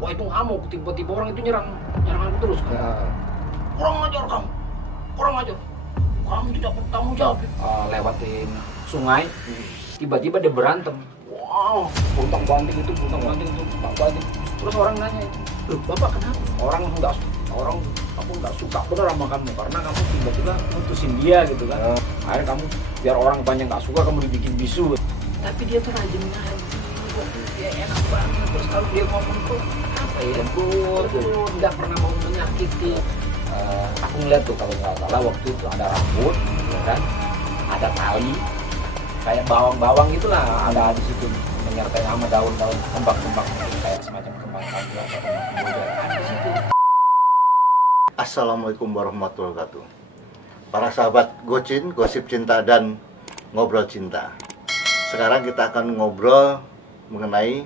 Wah itu ngamuk, tiba-tiba orang itu nyerang aku terus kan. Kurang ajar kamu, kurang ajar. Kamu tidak bertanggung jawab. Lewatin sungai, tiba-tiba dia berantem. Wow, bontang-banting itu, Pak banting. Terus orang nanya, Bapak kenapa? Orang aku nggak suka bener sama kamu karena kamu tiba-tiba mutusin dia gitu kan. Akhirnya kamu biar orang banyak nggak suka kamu dibikin bisu. Tapi dia tuh rajin ngaji, dia enak banget. Terus kalau dia ngomong tuh apa ya, lembut, nggak pernah mau menyakiti. Aku ngeliat tuh kalau nggak salah waktu itu ada rambut, ya kan, ada tali, kayak bawang-bawang gitulah ada di situ menyertai sama daun-daun kembang-kembang kayak semacam kembang kayu atau kembang kemboja ada di situ. Assalamualaikum warahmatullahi wabarakatuh. Para sahabat Gocin, gosip cinta dan ngobrol cinta. Sekarang kita akan ngobrol mengenai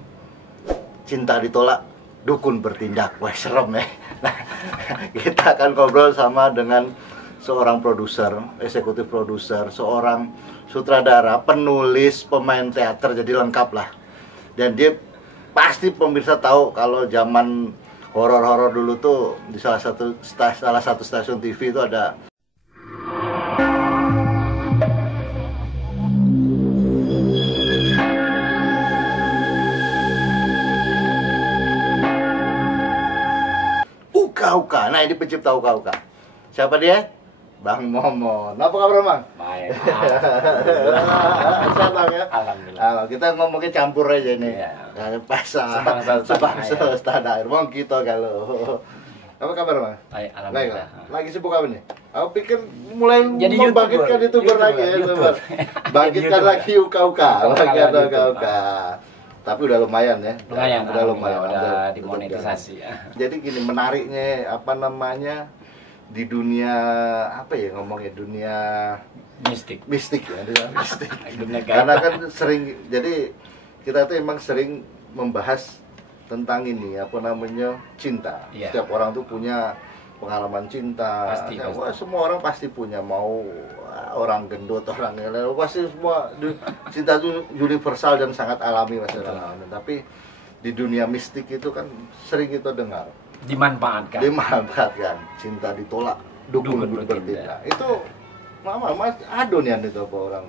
cinta ditolak, dukun bertindak. Wah, serem ya. Nah, kita akan ngobrol sama dengan seorang produser, eksekutif produser, seorang sutradara, penulis, pemain teater, jadi lengkap lah. Dan dia pasti pemirsa tahu kalau zaman horor-horor dulu tuh di salah satu stasiun TV itu ada Uka-Uka. Nah, ini pencipta Uka-Uka. Siapa dia? Bang Momon. Apa kabar, Bang? Baik. Bisa, Bang ya? Alhamdulillah. Kita ngomongin campur aja nih. Iya. Pasar. Sebangsa Tanah air. Mau gitu kalau. Apa kabar, Bang? Baik, alhamdulillah. Lagi sibuk apa nih? Aku pikir mulai Jadi membangkitkan YouTuber lagi ya, YouTuber. Bangkitkan lagi Uka-Uka. Tapi udah lumayan ya. Udah dimonetisasi ya. Jadi gini, menariknya apa namanya di dunia apa ya ngomongnya, dunia Mistik ya, dunia mistik. Dunia gaib. Karena kan sering, jadi kita tuh emang sering membahas tentang ini apa namanya cinta. Iya. Setiap orang tuh punya pengalaman cinta. Pasti. Wah, semua orang pasti punya, mau orang gendut, orang lain, pasti semua cinta itu universal dan sangat alami Mas. Tapi di dunia mistik itu kan sering kita dengar dimanfaatkan cinta ditolak, dukun bertindak. Itu Mas adonian itu apa orang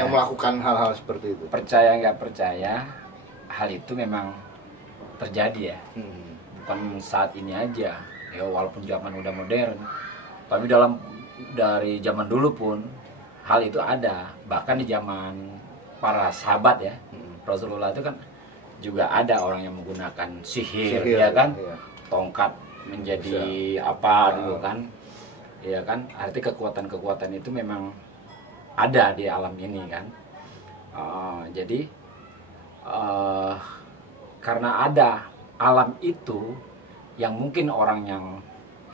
yang melakukan hal-hal seperti itu? Percaya nggak percaya, hal itu memang terjadi ya. Bukan saat ini aja ya, walaupun zaman udah modern, tapi dari zaman dulu pun hal itu ada. Bahkan di zaman para sahabat ya, Rasulullah itu kan juga ada orang yang menggunakan sihir ya kan, iya. Tongkat menjadi apa dulu kan, ya kan. Arti kekuatan itu memang ada di alam ini kan. Jadi karena ada alam itu yang mungkin orang yang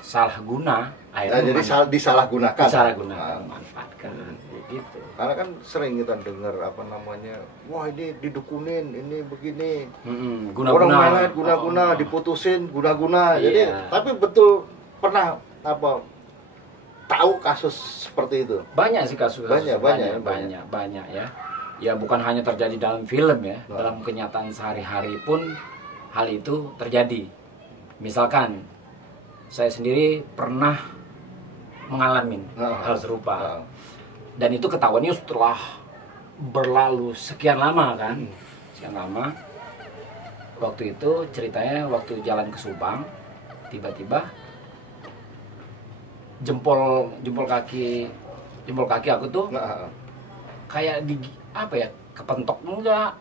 salah guna, jadi disalahgunakan, memanfaatkan gitu. Karena kan sering kita dengar apa namanya, wah ini didukunin, ini begini, guna-guna, diputusin, guna-guna. Iya. Jadi tapi betul pernah apa tahu kasus seperti itu? Banyak sih kasus. Banyak ya. Ya bukan hanya terjadi dalam film ya, dalam kenyataan sehari-hari pun hal itu terjadi. Misalkan saya sendiri pernah mengalami hal serupa. Dan itu ketahuannya setelah berlalu sekian lama kan. Sekian lama. Waktu itu ceritanya waktu jalan ke Subang, tiba-tiba jempol kaki aku tuh kayak di apa ya, kepentok enggak,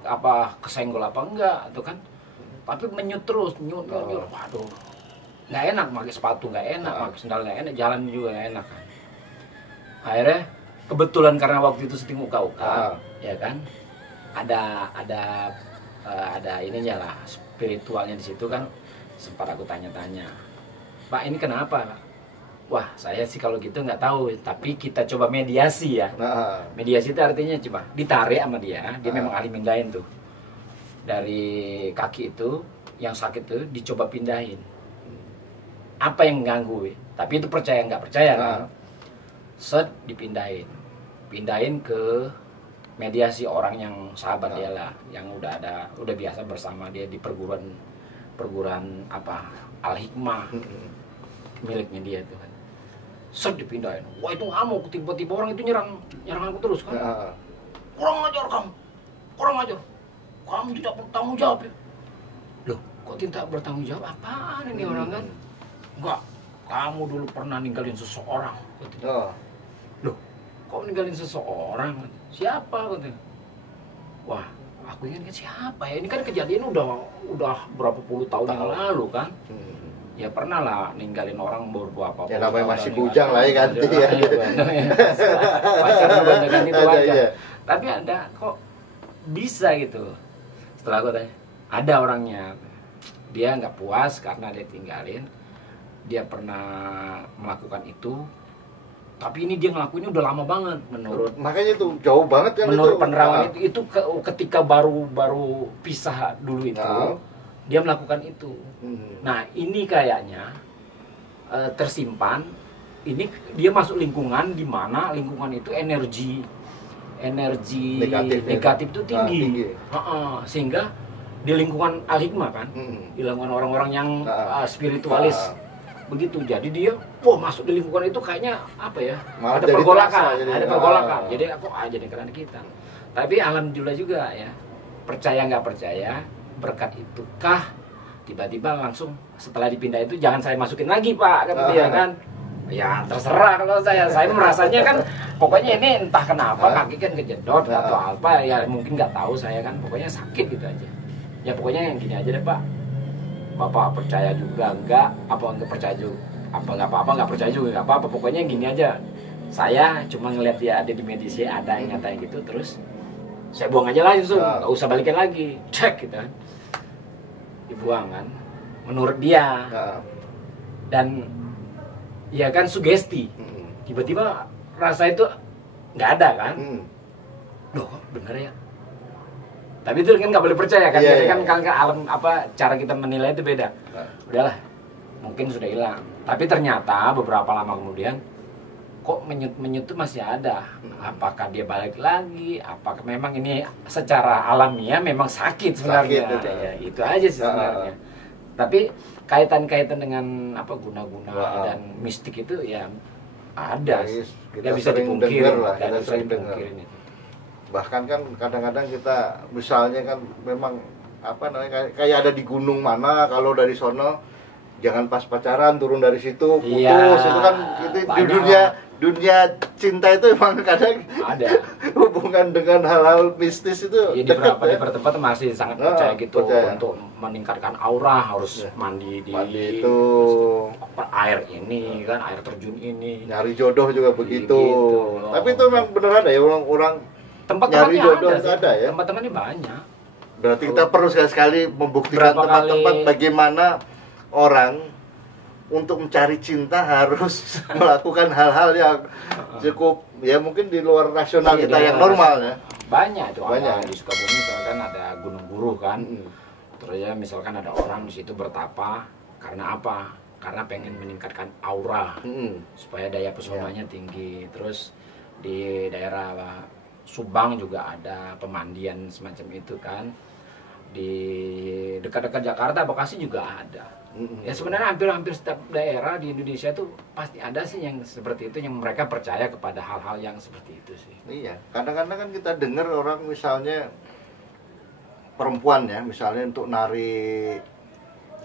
apa kesenggol apa enggak tuh kan. Tapi menyut terus, nyut. Waduh. Nggak enak pakai sepatu, nggak enak pakai sendal, nggak enak, jalan juga nggak enak kan. Akhirnya kebetulan karena waktu itu syuting Uka-Uka, ya kan, ada ininya lah, spiritualnya di situ kan. Sempat aku tanya-tanya, Pak ini kenapa? Wah saya sih kalau gitu nggak tahu, tapi kita coba mediasi ya. Mediasi itu artinya coba ditarik sama dia memang ahli mindahin tuh. Dari kaki itu yang sakit tuh dicoba pindahin. Apa yang mengganggu? Tapi itu percaya nggak percaya kan? Set dipindahin ke mediasi orang yang sahabat dia lah, yang udah biasa bersama dia di perguruan apa Al-Hikmah miliknya dia itu kan. Set dipindahin. Wah itu ngamuk, tiba-tiba orang itu nyerang aku terus kan. Kurang ajar kamu. Kamu tidak bertanggung jawab ya. Loh, kok tidak bertanggung jawab? Apaan ini orang kan? Enggak, kamu dulu pernah ninggalin seseorang. Loh, kok ninggalin seseorang? Siapa katanya? Wah, aku ingat siapa ya? Ini kan kejadian udah berapa puluh tahun yang lalu kan? Ya pernah lah ninggalin orang beberapa ya namanya masih bujang lah ya ganti ya. Pacarnya banyak itu aja. Tapi ada kok bisa gitu. Setelah aku tanya, ada orangnya. Dia nggak puas karena dia tinggalin. Dia pernah melakukan itu. Tapi ini dia ngelakuinnya udah lama banget menurut. Makanya itu jauh banget kan menurut itu. Penerawan itu ketika baru pisah dulu itu. Dia melakukan itu. Nah ini kayaknya tersimpan. Ini dia masuk lingkungan di mana lingkungan itu energi negatif itu tinggi. Sehingga di lingkungan Al-Hikmah kan, di lingkungan orang-orang yang spiritualis begitu. Jadi dia, masuk di lingkungan itu kayaknya apa ya? Malah ada pergolakan. Jadi aku jadi keren kita. Tapi alhamdulillah juga ya. Percaya nggak percaya, berkat itukah tiba-tiba langsung setelah dipindah itu jangan saya masukin lagi Pak kata dia kan. Ya terserah kalau saya merasanya kan pokoknya ini entah kenapa kaki kan kejedot atau apa ya mungkin nggak tahu saya kan pokoknya sakit gitu aja. Ya pokoknya yang gini aja deh Pak. Bapak percaya juga enggak percaya juga nggak percaya juga nggak apa-apa pokoknya gini aja. Saya cuma ngeliat dia ada di medisi ada yang ngatain gitu terus saya buang aja langsung nggak usah balikin lagi cek gitu kan. Dibuang kan menurut dia dan ya kan sugesti tiba-tiba rasa itu nggak ada kan loh kok bener ya tapi itu kan nggak boleh percaya kan jadi kan alam apa cara kita menilai itu beda udahlah mungkin sudah hilang tapi ternyata beberapa lama kemudian kok menyut tuh masih ada apakah dia balik lagi apakah memang ini secara alamiah memang sakit sebenarnya ya, itu aja sih sebenarnya tapi kaitan-kaitan dengan apa guna-guna dan mistik itu ya ada kita bisa dipungkirin lah kita sering dengar bahkan kan kadang-kadang kita misalnya kan memang apa namanya kayak ada di gunung mana kalau dari sono jangan pas pacaran turun dari situ putus itu kan itu dunia cinta itu emang kadang ada hubungan dengan hal-hal mistis itu ya, di beberapa tempat masih sangat percaya gitu untuk meningkatkan aura harus mandi itu air ini kan air terjun ini nyari jodoh juga begitu tapi itu memang beneran ada ya orang tempat-tempatnya jodoh ada ya tempat-tempatnya banyak berarti kita perlu sekali membuktikan tempat-tempat bagaimana orang untuk mencari cinta harus melakukan hal-hal yang cukup ya mungkin di luar rasional kita yang normal ya banyak di Sukabumi misalkan ada Gunung Buruh kan terus ya misalkan ada orang di situ bertapa karena apa karena pengen meningkatkan aura supaya daya pesonanya tinggi terus di daerah Subang juga ada pemandian semacam itu kan di dekat-dekat Jakarta Bekasi juga ada ya sebenarnya hampir setiap daerah di Indonesia itu pasti ada sih yang seperti itu yang mereka percaya kepada hal-hal yang seperti itu sih iya kadang-kadang kan kita dengar orang misalnya perempuan ya misalnya untuk nari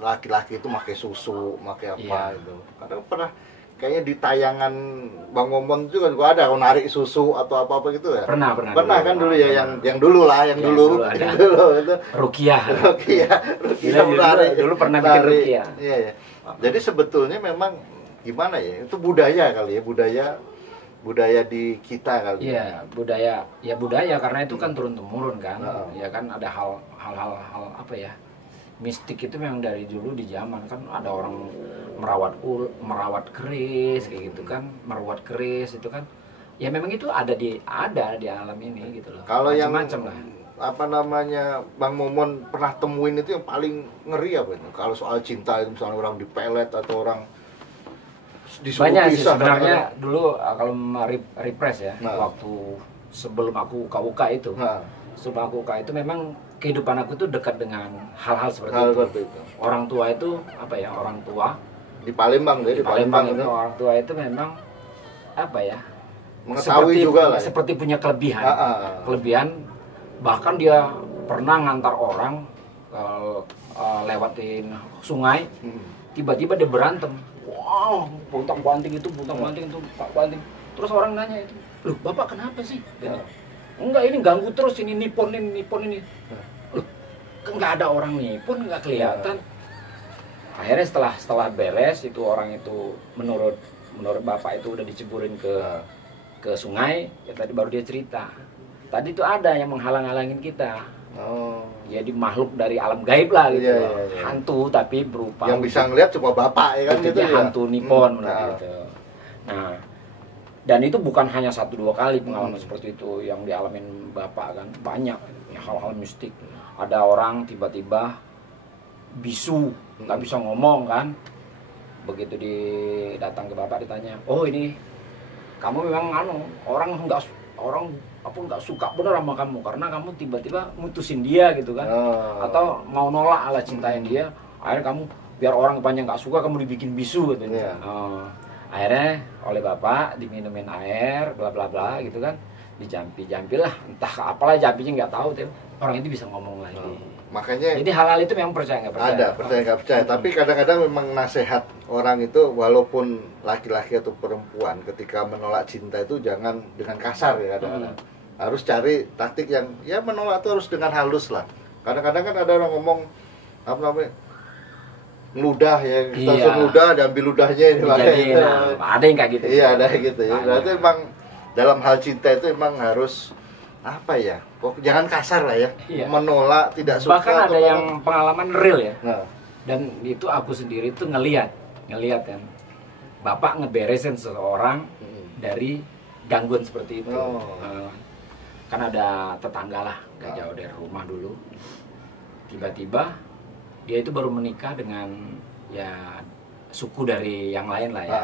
laki-laki itu pakai susu pakai apa itu kadang pernah kayaknya di tayangan Bang Momon juga ada narik susu atau apa gitu ya pernah kan dulu ya yang dulu dulu itu Rukiah dulu pernah bikin Rukiah iya. Jadi sebetulnya memang gimana ya itu budaya kali ya budaya di kita kali ya budaya karena itu kan turun temurun kan ya kan ada hal-hal apa ya mistik itu memang dari dulu di zaman kan ada orang merawat keris kayak gitu kan merawat keris itu kan ya memang itu ada di alam ini gitu loh kalau yang macam lah apa namanya Bang Momon pernah temuin itu yang paling ngeri apa itu kalau soal cinta itu misalnya orang dipelet atau orang disuruh banyak sih sebenarnya dulu kalau repress ya waktu sebelum aku uka-uka itu. Sebelum aku uka itu memang kehidupan aku itu dekat dengan hal-hal seperti itu. Orang tua itu apa ya, orang tua di Palembang deh, di Palembang itu orang tua itu memang apa ya, mengetahui juga lah seperti punya kelebihan. Kelebihan bahkan dia pernah ngantar orang lewatin sungai, tiba-tiba dia berantem. Wow, puntang-panting itu, Pak Panting. Terus orang nanya itu, "Loh, Bapak kenapa sih?" Enggak, ini ganggu terus, ini nipon ini. Loh, nggak ada orang nipon, nggak kelihatan. Akhirnya setelah beres itu, orang itu menurut Bapak itu udah diceburin ke sungai, ya tadi baru dia cerita. Tadi itu ada yang menghalang-halangin kita. Jadi makhluk dari alam gaib lah gitu. Hantu tapi berupa yang bisa ngelihat cuma Bapak ya kan gitu ya. Hantu nipon gitu. Nah, dan itu bukan hanya 1-2 kali pengalaman seperti itu yang dialamin Bapak kan, banyak hal-hal mistik. Ada orang tiba-tiba bisu, nggak bisa ngomong kan. Begitu datang ke Bapak ditanya, "Oh, ini kamu memang orang nggak suka bener sama kamu karena kamu tiba-tiba mutusin dia gitu kan, atau mau nolak ala cintain dia, akhirnya kamu biar orang banyak nggak suka kamu dibikin bisu gitu." Akhirnya oleh Bapak diminumin air bla bla bla gitu kan, dijampi lah, entah apalah jampinya nggak tahu, tapi orang itu bisa ngomong lagi. Makanya jadi hal-hal itu memang percaya nggak percaya. Ada percaya nggak percaya, tapi kadang-kadang memang nasihat orang itu walaupun laki-laki atau perempuan ketika menolak cinta itu jangan dengan kasar ya kadang-kadang. Harus cari taktik yang ya menolak itu harus dengan halus lah. Kadang-kadang kan ada orang ngomong apa namanya, ngeludah ya, kita ngeludah diambil ludahnya ini ada yang kayak gitu. Iya, ada gitu ya. Berarti emang dalam hal cinta itu emang harus apa ya? Jangan kasar lah ya. Menolak, tidak suka. Bahkan ada yang pengalaman real ya. Dan itu aku sendiri tuh ngelihat kan. Bapak ngeberesin seseorang dari gangguan seperti itu. Kan ada tetangga lah, gak jauh dari rumah dulu. Tiba-tiba dia itu baru menikah dengan ya suku dari yang lain lah ya.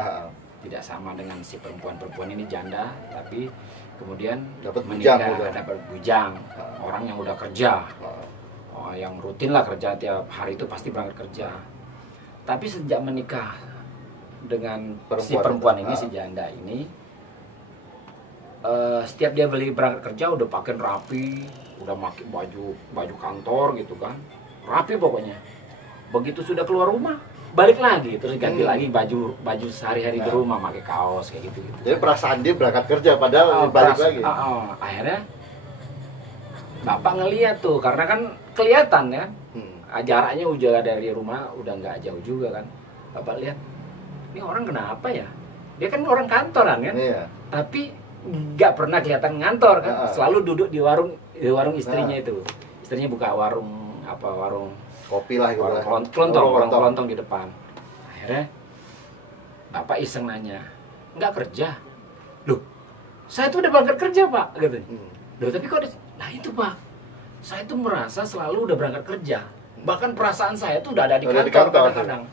Tidak sama dengan si perempuan ini janda, tapi kemudian dapat menikah, dapat bujang. Orang yang udah kerja, yang rutin lah kerja tiap hari itu pasti berangkat kerja. Tapi sejak menikah dengan si perempuan ini, si janda ini, setiap dia berangkat kerja udah pakai rapi, udah pakai baju kantor gitu kan, rapi pokoknya. Begitu sudah keluar rumah, balik lagi terus ganti lagi baju sehari-hari di rumah, pakai kaos kayak gitu. Jadi perasaan dia berangkat kerja padahal balik lagi. Akhirnya Bapak ngeliat tuh, karena kan kelihatan ya, jaraknya udah dari rumah udah nggak jauh juga kan. Bapak lihat, ini orang kenapa ya? Dia kan orang kantoran kan, tapi nggak pernah kelihatan ngantor kan, selalu duduk di warung istrinya itu. Istrinya buka warung kopi lah gitu, warung kelontong di depan. Akhirnya Bapak iseng nanya, "Nggak kerja?" "Loh, saya tuh udah berangkat kerja Pak," gitu. "Loh, tapi kok nah itu Pak, saya tuh merasa selalu udah berangkat kerja, bahkan perasaan saya tuh udah ada di kantor kadang-kadang.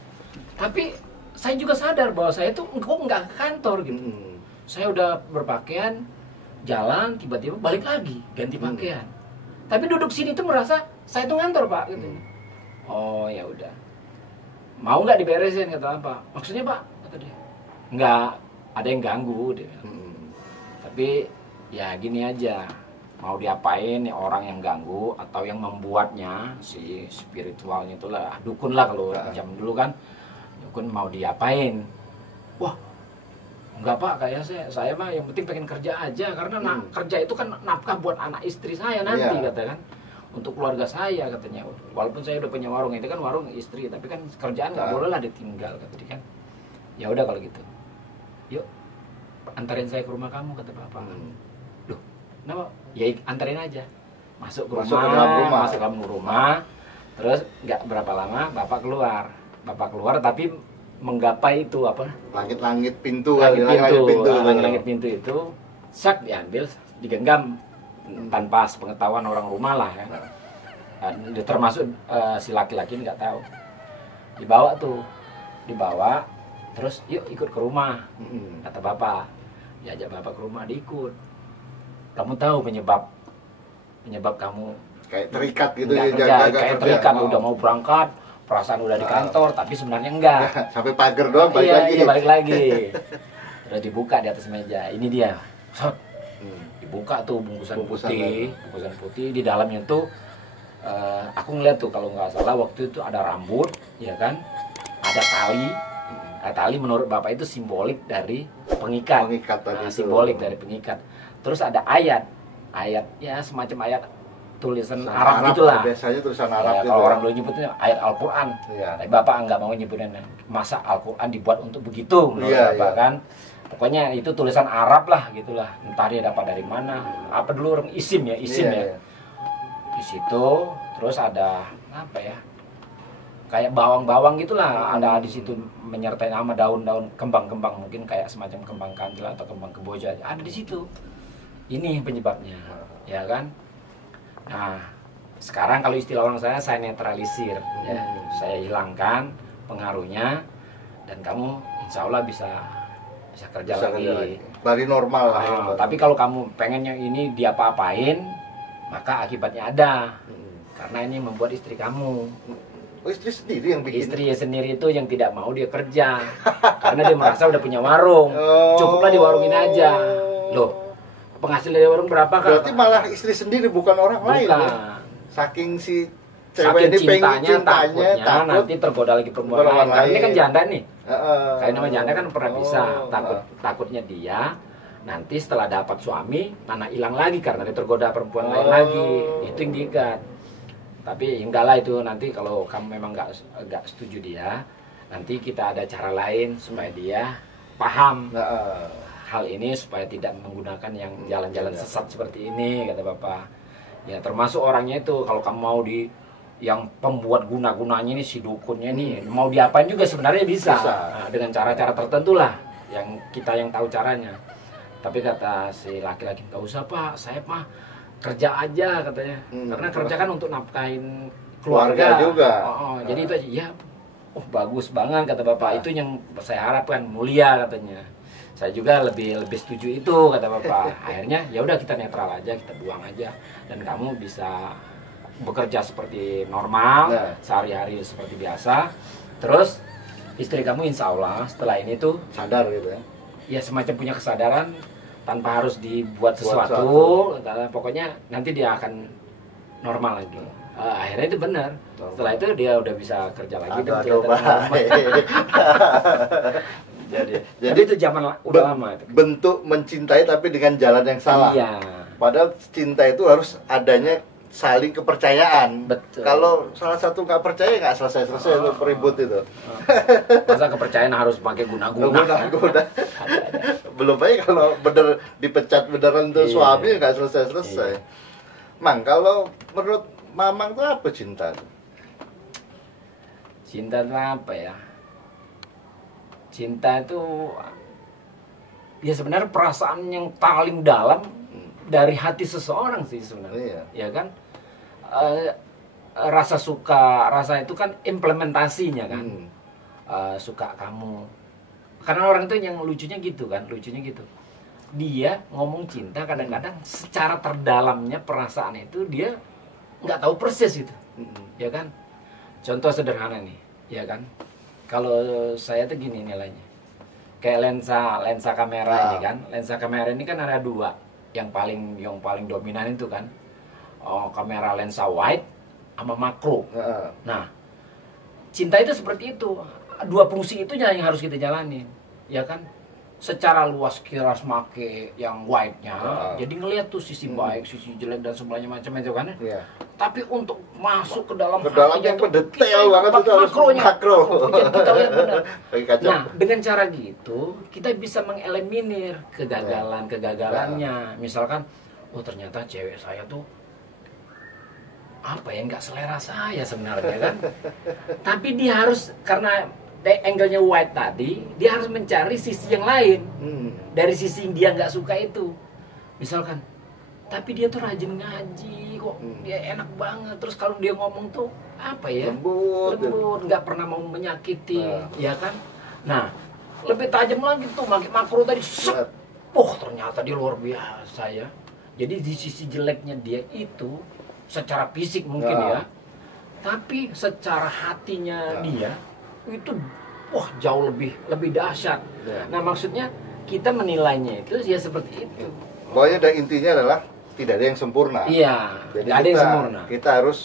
Tapi saya juga sadar bahwa saya tuh nggak ke kantor gitu. Saya udah berpakaian, jalan, tiba-tiba balik lagi ganti pakaian. Tapi duduk sini tuh merasa saya tuh ngantor Pak," gitu. "Oh ya udah, mau nggak diberesin?" kata Bapak. "Maksudnya Pak?" kata dia. "Nggak ada yang ganggu dia." Tapi ya gini aja, mau diapain nih orang yang ganggu atau yang membuatnya, si spiritualnya itulah, dukun lah kalau zaman dulu kan, dukun mau diapain? "Wah, enggak Pak, kayak saya mah yang penting pengen kerja aja, karena kerja itu kan nafkah buat anak istri saya nanti," katakan. "Untuk keluarga saya," katanya. "Walaupun saya udah punya warung, itu kan warung istri, tapi kan kerjaan nggak boleh lah ditinggal," kata dia kan. "Ya udah kalau gitu, yuk antarin saya ke rumah kamu," kata Bapak. "Loh, kenapa?" "Ya antarin aja." Masuk ke dalam rumah. Terus nggak berapa lama Bapak keluar tapi menggapai itu apa? Langit pintu pintu itu, sak diambil, digenggam tanpa sepengetahuan orang rumah lah ya. Termasuk si laki-laki nggak tahu. Dibawa, terus yuk ikut ke rumah, kata Bapak. Diajak Bapak ke rumah, diikut. kamu tahu penyebab kamu kayak terikat gitu nggak ya, kerja, jaga kayak kerja. terikat udah mau berangkat, perasaan udah di kantor, tapi sebenarnya enggak. Sampai pagar doang balik Iya, lagi. iya, balik lagi. Terus dibuka di atas meja. Ini dia. Sot. Dibuka tuh bungkusan putih. Di dalamnya tuh aku ngeliat tuh kalau nggak salah waktu itu ada rambut, ya kan? Ada tali. Tali menurut Bapak itu simbolik dari pengikat. Tadi simbolik dari pengikat. Terus ada ayat ya semacam ayat tulisan Arab gitulah. Biasanya tulisan Arab ya, gitu. kalau orang dulu nyebutnya ayat Al-Quran. Iya. Tapi Bapak nggak mau nyebutin masa Al-Quran dibuat untuk begitu menurut Bapak kan. Pokoknya itu tulisan Arab lah gitulah. Entah dia dapat dari mana. Apa dulu orang isim ya. Iya. Di situ terus ada apa ya? Kayak bawang-bawang gitulah, ada di situ menyertai nama daun-daun kembang-kembang, mungkin kayak semacam kembang kandil atau kembang kemboja, ada di situ. Ini penyebabnya, ya kan? Nah, sekarang kalau istilah orang saya netralisir, ya. Saya hilangkan pengaruhnya, dan kamu insya Allah bisa kerja lagi. Lari normal lah. Ya, tapi kalau kamu pengennya ini diapa-apain, maka akibatnya ada, karena ini membuat istri kamu. Oh, istri sendiri yang bikin? Istri sendiri itu yang tidak mau dia kerja karena dia merasa udah punya warung. Cukuplah di warung ini aja. Loh, penghasilan dari warung berapa kan? Berarti malah istri sendiri bukan orang lain ya? Saking si cewek ini pengen cintanya takut nanti tergoda lagi perempuan lain. Karena ini kan janda nih. Kayak nama janda kan pernah bisa. Takutnya dia nanti setelah dapat suami, mana hilang lagi karena dia tergoda perempuan lain lagi. Itu yang diikat. Tapi enggak lah itu, nanti kalau kamu memang enggak setuju dia, nanti kita ada cara lain supaya dia paham hal ini, supaya tidak menggunakan yang jalan-jalan sesat seperti ini, kata Bapak. Ya termasuk orangnya itu, kalau kamu mau yang pembuat guna-gunanya ini, si dukunnya ini, mau diapain juga sebenarnya bisa. Nah, dengan cara-cara tertentu lah, yang kita yang tahu caranya. Tapi kata si laki-laki, nggak usah Pak, saya mah kerja aja katanya, karena kerja kan untuk nafkahin keluarga juga. Jadi itu aja. Ya, bagus banget kata Bapak. Itu yang saya harapkan, mulia katanya. Saya juga lebih setuju itu kata Bapak. Akhirnya ya udah kita netral aja, kita buang aja, dan kamu bisa bekerja seperti normal, sehari-hari seperti biasa. Terus istri kamu insya Allah setelah ini tuh sadar gitu ya. Ya semacam punya kesadaran, tanpa harus dibuat sesuatu, pokoknya nanti dia akan normal lagi. Akhirnya itu benar. Setelah itu dia udah bisa kerja lagi dan kelihatan normal. Jadi itu zaman udah lama itu. Bentuk mencintai tapi dengan jalan yang salah. Iya. Padahal cinta itu harus adanya saling kepercayaan. Betul. Kalau salah satu nggak percaya nggak selesai itu ribut itu. Masa kepercayaan harus pakai guna-guna. Belum baik kalau bener dipecat beneran tuh suami nggak selesai. Mang, kalau menurut Mamang tuh apa cinta? Cinta itu apa ya? Cinta itu ya sebenarnya perasaan yang paling dalam dari hati seseorang sih sebenarnya. Ya kan? Rasa suka, rasa itu kan implementasinya kan. Suka kamu. Karena orang itu yang lucunya gitu kan, dia ngomong cinta kadang-kadang secara terdalamnya perasaan itu dia nggak tahu persis gitu. Ya kan? Contoh sederhana nih, ya kan? Kalau saya tuh gini nilainya. Kayak lensa kamera ini kan. Lensa kamera ini kan ada dua. Yang paling dominan itu kan kamera lensa wide sama makro. Nah, cinta itu seperti itu. Dua fungsi itu yang harus kita jalanin, ya kan? Secara luas kira make yang wide-nya, jadi ngelihat tuh sisi baik, sisi jelek dan sebagainya macam itu kan. Tapi untuk masuk ke dalam yang detail banget itu harus makro. Jadi kita lihat benar. Nah, dengan cara gitu kita bisa mengeliminir kegagalannya. Misalkan, oh ternyata cewek saya tuh apa ya, nggak selera saya sebenarnya kan. Tapi dia harus, karena angle-nya wide tadi, dia harus mencari sisi yang lain dari sisi yang dia nggak suka itu. Misalkan, tapi dia tuh rajin ngaji kok, dia enak banget. Terus kalau dia ngomong tuh apa ya, lembut, nggak pernah mau menyakiti, ya kan. Nah, lebih tajam lagi tuh makro tadi. Ternyata dia luar biasa ya. Jadi di sisi jeleknya dia itu secara fisik mungkin ya, tapi secara hatinya dia itu wah jauh lebih dahsyat. Nah maksudnya kita menilainya itu ya seperti itu. Pokoknya dan intinya adalah tidak ada yang sempurna. Iya. Jadi nggak ada yang sempurna. Kita harus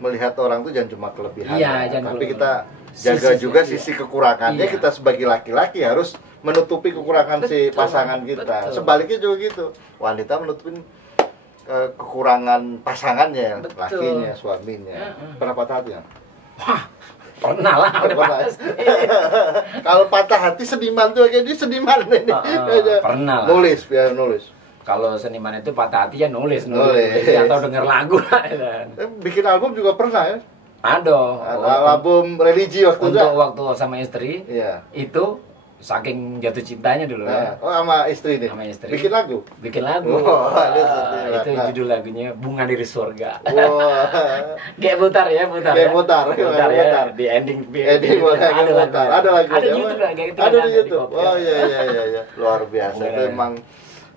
melihat orang itu jangan cuma kelebihannya, Iya, tapi kita jaga juga sisi kekurangannya. Iya. Kita sebagai laki-laki harus menutupi kekurangan si pasangan kita. Betul. Sebaliknya juga gitu. Wanita menutupin kekurangan pasangannya, Betul. lakinya, suaminya. Pernah patah hati ya? Wah, pernah lah udah Pernah. pasti. Kalau patah hati seniman tuh kayak dia seniman ini. Pernah lah. Nulis, biar nulis. Kalau seniman itu patah hati ya nulis. Nulis. Atau denger lagu. Bikin album juga pernah ya? Ada. Album religi waktu itu. Waktu sama istri, Iya. itu saking jatuh cintanya dulu ya. Oh, sama istri nih. Sama istri. Bikin lagu. Bikin lagu. Oh, itu judul lagunya Bunga dari Surga. Wah. Kayak putar ya, putar. Kayak ya. putar, Putar ya. putar. Di ending. Edit ada lagu. Ada lagu. Ada di YouTube kayak gitu. Ada di YouTube. Oh iya. Luar biasa. Itu emang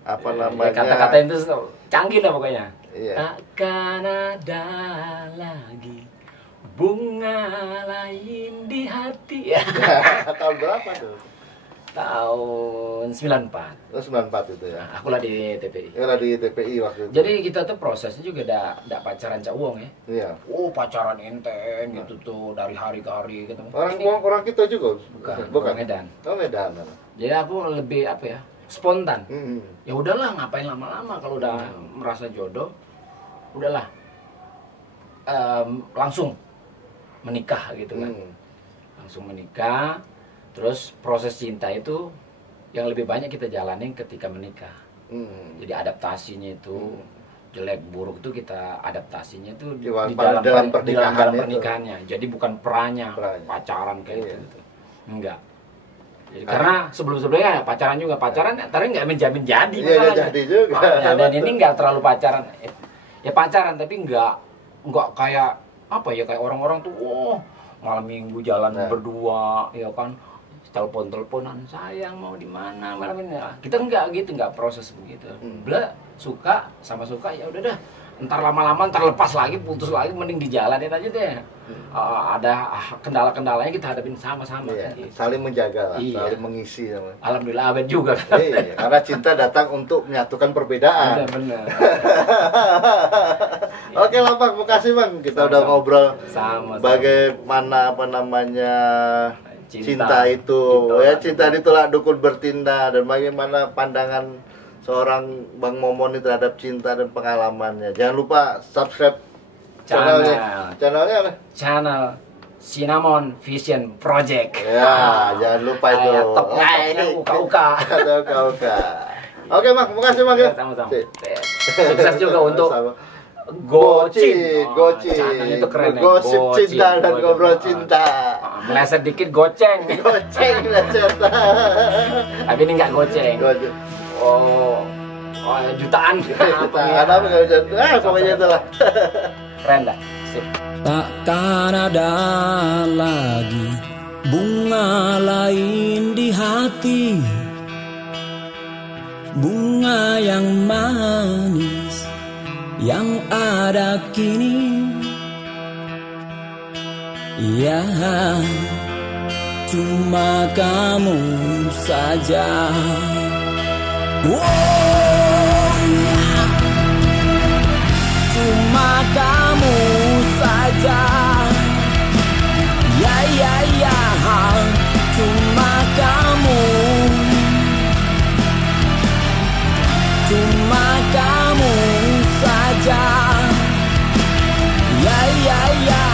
apa namanya? Kata-kata itu canggih lah pokoknya. Iya. Takkan ada lagi bunga lain di hati. Tahun berapa tuh? Tahun 94. Oh, 94 itu ya. Aku lah di TPI. Ya di TPI waktu itu. Jadi kita tuh prosesnya juga enggak pacaran cowong ya. Iya. Oh, pacaran enteng gitu tuh dari hari ke hari gitu. Orang kita juga. Bukan Medan. Oh, Medan. Jadi aku lebih apa ya? Spontan. Hmm. Ya udahlah, ngapain lama-lama kalau udah merasa jodoh. Udahlah. Langsung menikah gitu kan. Langsung menikah. Terus proses cinta itu yang lebih banyak kita jalanin ketika menikah. Jadi adaptasinya itu jelek buruk itu kita adaptasinya itu di dalam pernikahannya. Jadi bukan perannya pacaran kayak gitu. Enggak. Jadi, karena sebelumnya pacaran juga tapi nggak menjamin jadi. Iya jadi juga. Dan ini nggak terlalu pacaran. Ya pacaran tapi nggak kayak apa ya kayak orang-orang tuh malam minggu jalan berdua ya kan. Telepon-teleponan sayang mau di mana malam ini. Kita enggak gitu, enggak proses begitu. Suka sama suka ya udah dah. Ntar lama-lama ntar lepas lagi, putus lagi, mending dijalanin aja deh. Ada kendala-kendalanya kita hadapin sama-sama. Iya, gitu. saling menjaga lah, Iya. saling mengisi. Alhamdulillah awet juga. Iya, karena cinta datang untuk menyatukan perbedaan. Benar. Oke lah Bang, makasih Bang. Kita udah ngobrol bagaimana apa namanya cinta itu ya, cinta ditolak dukun bertindak, dan bagaimana pandangan seorang Bang Momon ini terhadap cinta dan pengalamannya. Jangan lupa subscribe channelnya apa? Channel Cinnamon Vision Project. Ya, jangan lupa itu. Topnya uka-uka. Oke Bang, makasih Bang ya. Sama-sama. Sukses juga untuk Gocin. Channel itu keren ya. Gosip cinta dan ngobrol cinta. Meleset dikit goceng. Meleset. Tapi ini nggak goceng. Oh, jutaan. Ada apa nggak bisa? Pokoknya itulah. Keren dah. Sip. Takkan ada lagi bunga lain di hati, bunga yang manis yang ada kini. Ya, cuma kamu saja. Cuma kamu saja. Ya, cuma kamu. Cuma kamu saja. Ya.